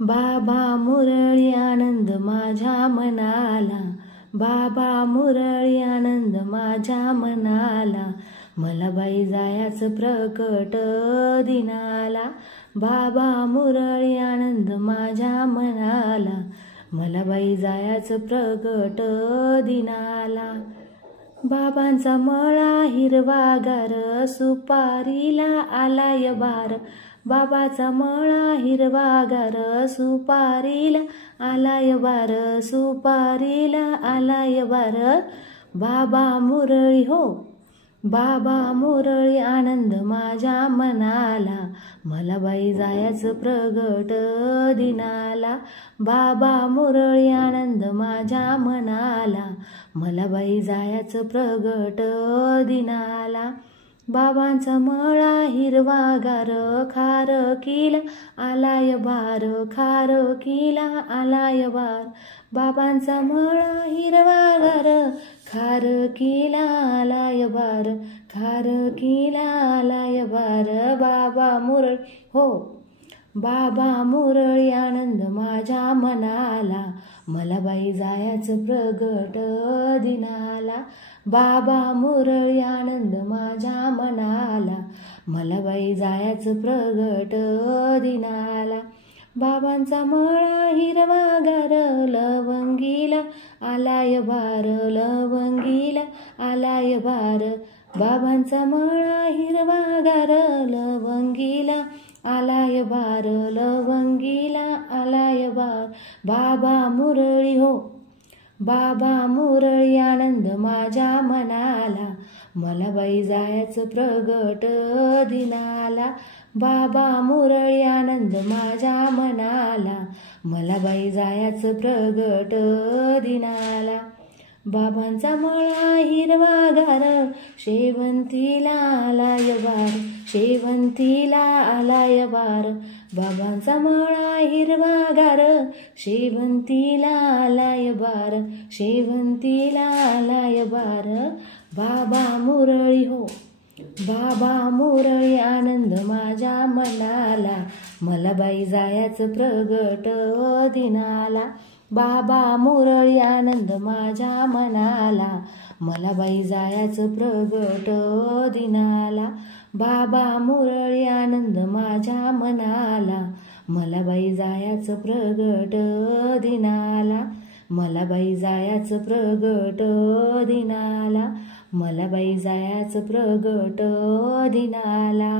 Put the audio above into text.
बाबा मुरळी आनंद माझ्या मनाला, बाबा मुरळी आनंद माझ्या मनाला, मला बाई जायाचं प्रकट दिनाला. बाबा मुरळी आनंद माझ्या मनाला, मला बाई जायाचं प्रकट दिनाला. बाबांचा मळा हिरवागार, सुपारीला आलाय बार. बाबाचा मळा हिरवागार, सुपारीला आलाय बार, सुपारीला आलाय बार. बाबा मुरळी हो, बाबा मुरळी आनंद माझ्या मनाला, मला बाई जायाचं प्रगट दिनाला. बाबा मुरळी आनंद माझ्या मनाला, मला बाई जायाचं प्रगट दिनाला. बाबांचा मळा हिरवागार, खारकीला आलाय बार, खारकीला आलाय बार. बाबांचा मळा हिरवागार, खारकीला आलाय बार, खारकीला आलाय बार. बाबा मुरळी हो, बाबा मुरळी आनंद माझ्या मनाला, मला बाई जायाचं प्रगट दिनाला. बाबा मुरळी आनंद माझ्या मनाला, मला बाई जायाचं प्रगट दिनाला. बाबांचा मळा हिरवागार, लवंगीला आलाय बार, लवंगीला आलाय बार. बाबांचा मळा हिरवागार, लवंगीला आलाय बार, लवंगीला आलाय बार. बाबा मुरळी हो, बाबा मुरळी आनंद माझ्या मनाला, मला बाई जायाचं प्रगट दिनाला. बाबा मुरळी आनंद माझ्या मनाला, मला बाई जायाचं प्रगट दिनाला. बाबांचा मळा हिरवागार, शेवंतीला आलाय बार, शेवंतीला आलाय बार. बाबांचा मळा हिरवागार, शेवंतीला आलाय बार, शेवंतीला आलाय बार. बाबा मुरळी हो, बाबा मुरळी आनंद माझ्या मनाला, मला बाई जायाचं प्रगट दिनाला. बाबा मुरळी आनंद माझ्या मनाला, मला बाई जायाचं प्रगट दिनाला. बाबा मुरळी आनंद माझ्या मनाला, मला बाई जायाचं प्रगट दिनाला. मला बाई जायाचं प्रगट दिनाला, मला बाई जायाचं प्रगट दिनाला.